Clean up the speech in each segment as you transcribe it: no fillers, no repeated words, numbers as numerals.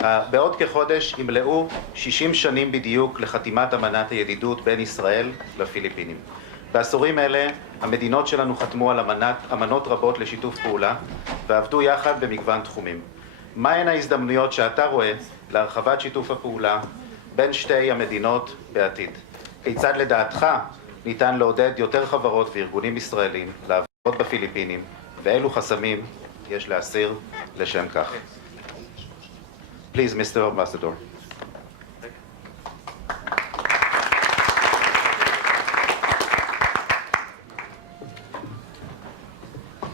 בעוד כחודש ימלאו 60 שנים בדיוק לחתימת אמנת הידידות בין ישראל לפיליפינים. בעשורים אלה המדינות שלנו חתמו על אמנות רבות לשיתוף פעולה ועבדו יחד במגוון תחומים. מהן ההזדמנויות שאתה רואה להרחבת שיתוף הפעולה בין שתי המדינות בעתיד? כיצד לדעתך ניתן לעודד יותר חברות וארגונים ישראלים לעבוד בפיליפינים, ואילו חסמים יש להסיר לשם כך? Please, Mr. Ambassador.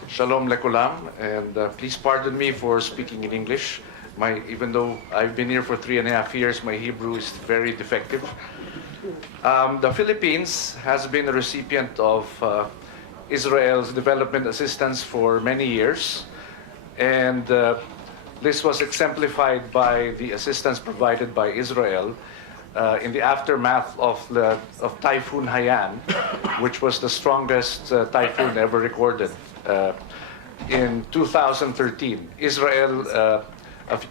Shalom lekulam, and please pardon me for speaking in English. Even though I've been here for 3.5 years, my Hebrew is very defective. The Philippines has been a recipient of Israel's development assistance for many years, and this was exemplified by the assistance provided by Israel in the aftermath of Typhoon Haiyan, which was the strongest typhoon ever recorded. In 2013, Israel,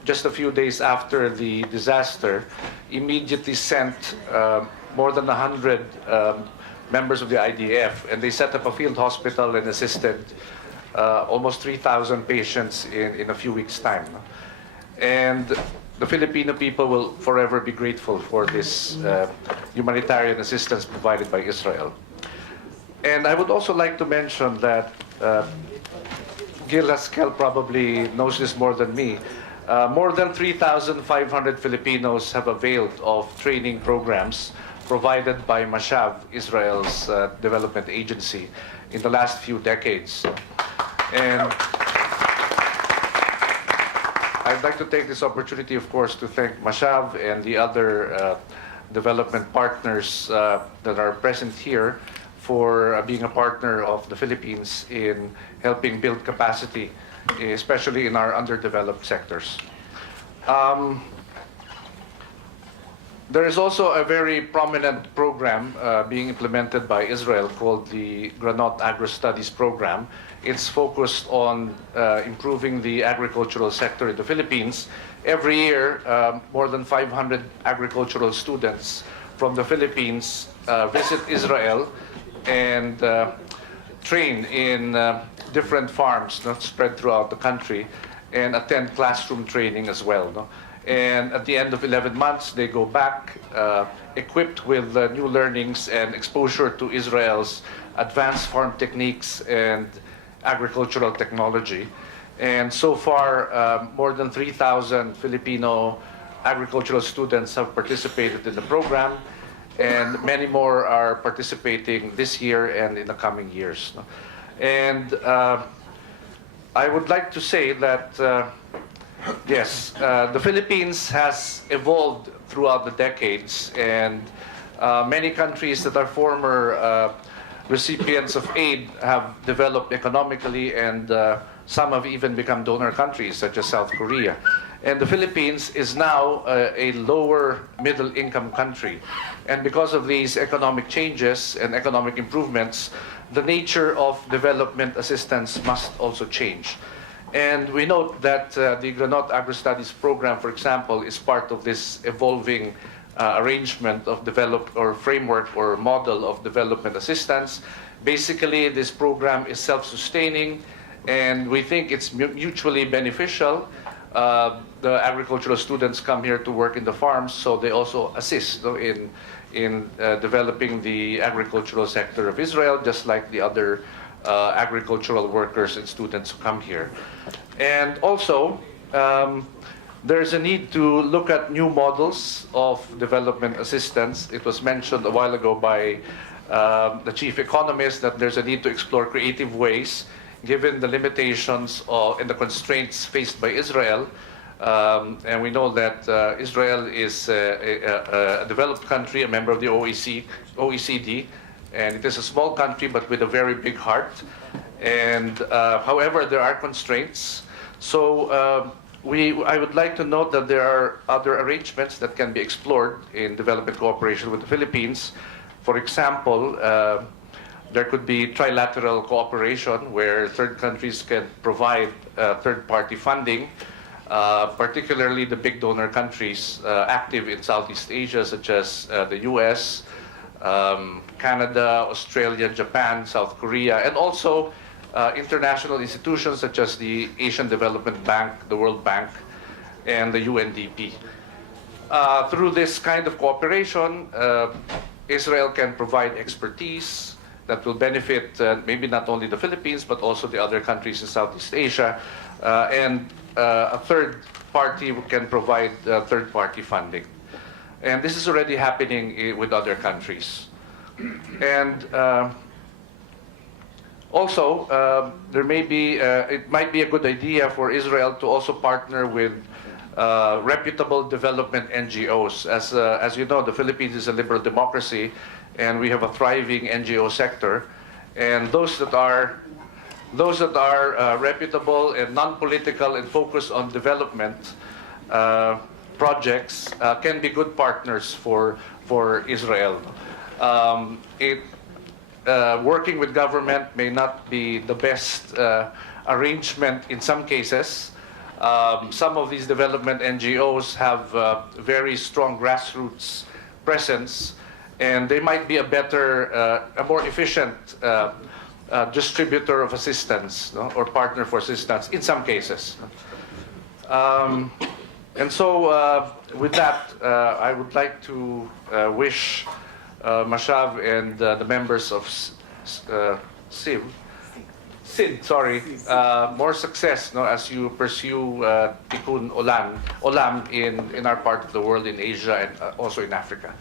just a few days after the disaster, immediately sent more than 100 members of the IDF, and they set up a field hospital and assisted almost 3,000 patients in a few weeks' time. And the Filipino people will forever be grateful for this humanitarian assistance provided by Israel. And I would also like to mention that Gil Haskell probably knows this more than me. More than 3,500 Filipinos have availed of training programs provided by Mashav, Israel's development agency, in the last few decades. And I'd like to take this opportunity, of course, to thank Mashav and the other development partners that are present here for being a partner of the Philippines in helping build capacity, especially in our underdeveloped sectors. There is also a very prominent program being implemented by Israel called the Granot Agro-Studies Program. It's focused on improving the agricultural sector in the Philippines. Every year, more than 500 agricultural students from the Philippines visit Israel and train in different farms spread throughout the country and attend classroom training as well. And at the end of 11 months, they go back equipped with new learnings and exposure to Israel's advanced farm techniques and agricultural technology. And so far, more than 3,000 Filipino agricultural students have participated in the program, and many more are participating this year and in the coming years. And I would like to say that yes, the Philippines has evolved throughout the decades, and many countries that are former recipients of aid have developed economically, and some have even become donor countries, such as South Korea. And the Philippines is now a lower middle income country. And because of these economic changes and economic improvements, the nature of development assistance must also change. And we note that the Granot Agro-Studies Program, for example, is part of this evolving arrangement of framework or model of development assistance. Basically, this program is self-sustaining, and we think it's mutually beneficial. The agricultural students come here to work in the farms, so they also assist in developing the agricultural sector of Israel, just like the other agricultural workers and students who come here. And also, there's a need to look at new models of development assistance. It was mentioned a while ago by the chief economist that there's a need to explore creative ways, given the limitations and the constraints faced by Israel. And we know that Israel is a developed country, a member of the OECD, and it is a small country but with a very big heart. And however, there are constraints. So I would like to note that there are other arrangements that can be explored in development cooperation with the Philippines. For example, there could be trilateral cooperation where third countries can provide third-party funding particularly the big donor countries active in Southeast Asia, such as the US, Canada, Australia, Japan, South Korea, and also international institutions such as the Asian Development Bank, the World Bank, and the UNDP. Through this kind of cooperation, Israel can provide expertise that will benefit maybe not only the Philippines, but also the other countries in Southeast Asia. And a third party can provide third-party funding. And this is already happening with other countries. And also, it might be a good idea for Israel to also partner with reputable development NGOs. As you know, the Philippines is a liberal democracy, and we have a thriving NGO sector. And those that are reputable and non-political and focused on development projects can be good partners for Israel. Working with government may not be the best arrangement in some cases. Some of these development NGOs have very strong grassroots presence, and they might be a more efficient distributor of assistance, no? Or partner for assistance in some cases. And so with that, I would like to wish Mashav and the members of SID, more success, no, as you pursue Tikkun Olam in our part of the world, in Asia and also in Africa.